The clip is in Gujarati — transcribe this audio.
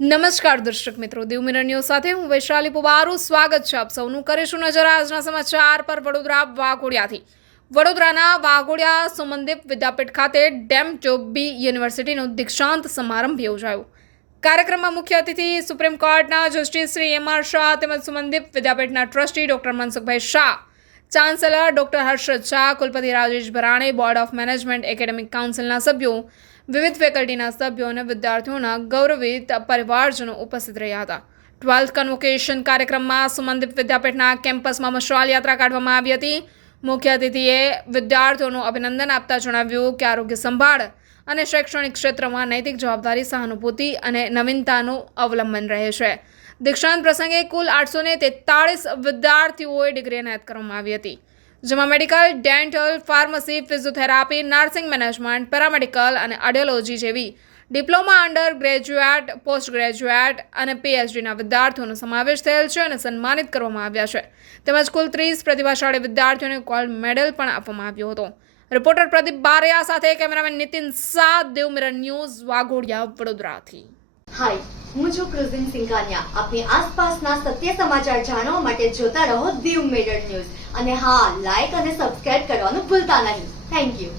નમસ્કાર દર્શક મિત્રો, દીવ મિરર ન્યૂઝ સાથે હું વૈશાલી પુબારું સ્વાગત છે આપ સૌનું. કરીશું નજર આજના સમાચાર પર. વડોદરાના વાઘોડિયા સુમનદીપ વિદ્યાપીઠ ખાતે ડેમ જોબ બી યુનિવર્સિટીનો દીક્ષાંત સમારંભ યોજાયો. કાર્યક્રમમાં મુખ્ય અતિથિ સુપ્રીમ કોર્ટના જસ્ટિસ શ્રી એમ.આર. શાહ તેમજ સુમનદીપ વિદ્યાપીઠના trustee doctor Mansukhbhai Shah, chancellor doctor Harshad Shah, કુલપતિ Rajesh Bharane, board of management academic કાઉન્સિલના સભ્યો, વિવિધ ફેકલ્ટીના સભ્યો અને વિદ્યાર્થીઓના ગૌરવિત પરિવારજનો ઉપસ્થિત રહ્યા હતા. 12th કન્વોકેશન કાર્યક્રમમાં સુમનદીપ વિદ્યાપીઠના કેમ્પસમાં મશાલ યાત્રા કાઢવામાં આવી હતી. મુખ્ય અતિથિએ વિદ્યાર્થીઓનું અભિનંદન આપતા જણાવ્યું કે આરોગ્ય સંભાળ અને શૈક્ષણિક ક્ષેત્રમાં નૈતિક જવાબદારી, સહાનુભૂતિ અને નવીનતાનું અવલંબન રહે છે. દીક્ષાંત પ્રસંગે કુલ 843 વિદ્યાર્થીઓએ ડિગ્રી એનાયત કરવામાં આવી હતી, જેમાં medical, dental, pharmacy, physiotherapy, nursing management, paramedical અને ઓડિયોલોજી જેવી diploma, under graduate, post graduate અને પીએચડીના વિદ્યાર્થીઓનો સમાવેશ થયેલ છે અને સન્માનિત કરવામાં આવ્યા છે. તેમજ કુલ 30 પ્રતિભાશાળી વિદ્યાર્થીઓને ગોલ્ડ મેડલ પણ આપવામાં આવ્યો હતો. રિપોર્ટર પ્રદીપ બારિયા સાથે cameraman Nitin Shah, Diu mirror news, Waghodia, વડોદરાથી. હાય, હું છું ક્રુઝિન સિંઘાનિયા. આપની આસપાસના સત્ય સમાચાર જાણવા માટે જોતા રહો દીવ મિરર ન્યૂઝ. અને હા, લાઈક અને સબસ્ક્રાઇબ કરવાનું ભૂલતા નહીં. Thank you.